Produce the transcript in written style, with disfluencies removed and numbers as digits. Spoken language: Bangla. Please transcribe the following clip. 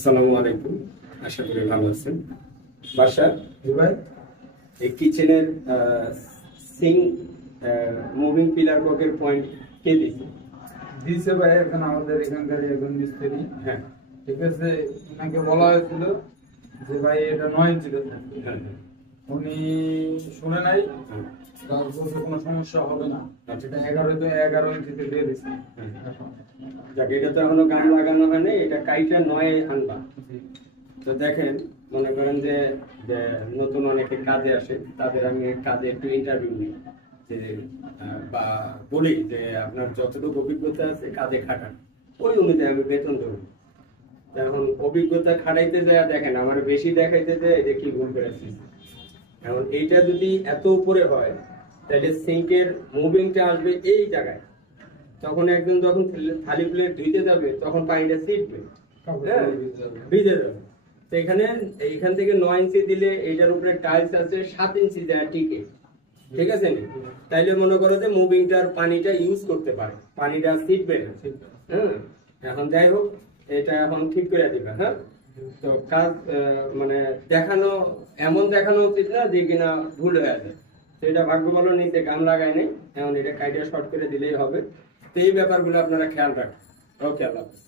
আসসালামু আলাইকুম, আশা করি ভালো আছেন। বাসা জি ভাই, এই কিচেনের সিঙ্ক মুভিং পিলার ব্লকের পয়েন্ট কে দিয়েছে? দিছে ভাই। এখন আমাদের এখানকার একজন মিস্ত্রি, হ্যাঁ ঠিক আছে, ওনাকে বলা হয়েছিল যে ভাই এটা 9 ইঞ্চি দেন। হ্যাঁ উনি শুনে নাই, হ্যাঁ, তার বলছে কোনো সমস্যা হবে না, আচ্ছা। এটা 11 ইঞ্চিতে দিয়ে দিছে। হ্যাঁ। যাক, এটা তো এখনো গান লাগানো হয়নি, এটা কাইটা 9 আনবা। তো দেখেন, মনে করেন যে যে নতুন অনেকে কাজে আসে, তাদের আমি কাজে একটু ইন্টারভিউ নিই, যে বা বলি যে আপনার যতটুকু অভিজ্ঞতা আছে কাজে খাটান, ওই অনুযায়ী আমি বেতন দেবো। এখন অভিজ্ঞতা খাটাইতে যায়, দেখেন আমার বেশি দেখাইতে যায়, এটা কি ভুল করেছি। এখন এইটা যদি এত উপরে হয়, তাহলে সিঙ্কের মুভিংটা আসবে এই জায়গায়, তখন একজন যখন থালি প্লেট ধুইতে যাবে তখন পানিটা ছিটবে, হ্যাঁ, ভিজে যাবে। তো এইখান থেকে 9 ইঞ্চি দিলে এইটার উপরে টাইলস আছে 7 ইঞ্চি দেয়া টিকে, ঠিক আছে নি? তাইলে মনে করো যে মুভিংটার পানিটা ইউজ করতে পারে, পানিটা ছিটবে না। হ্যাঁ, এখন যাই হোক, এটা এখন ঠিক করে দিবে। হ্যাঁ, তো কাজ মানে এমন দেখানো উচিত না যে কিনা ভুল হয়ে যায়। তো এটা ভাগ্য ভালো নিচে গান লাগায় নেই, এখন এটা কাইটা শর্ট করে দিলেই হবে। তো এই ব্যাপারগুলো আপনারা খেয়াল রাখবেন। ওকে, আল্লাহ হাফেজ।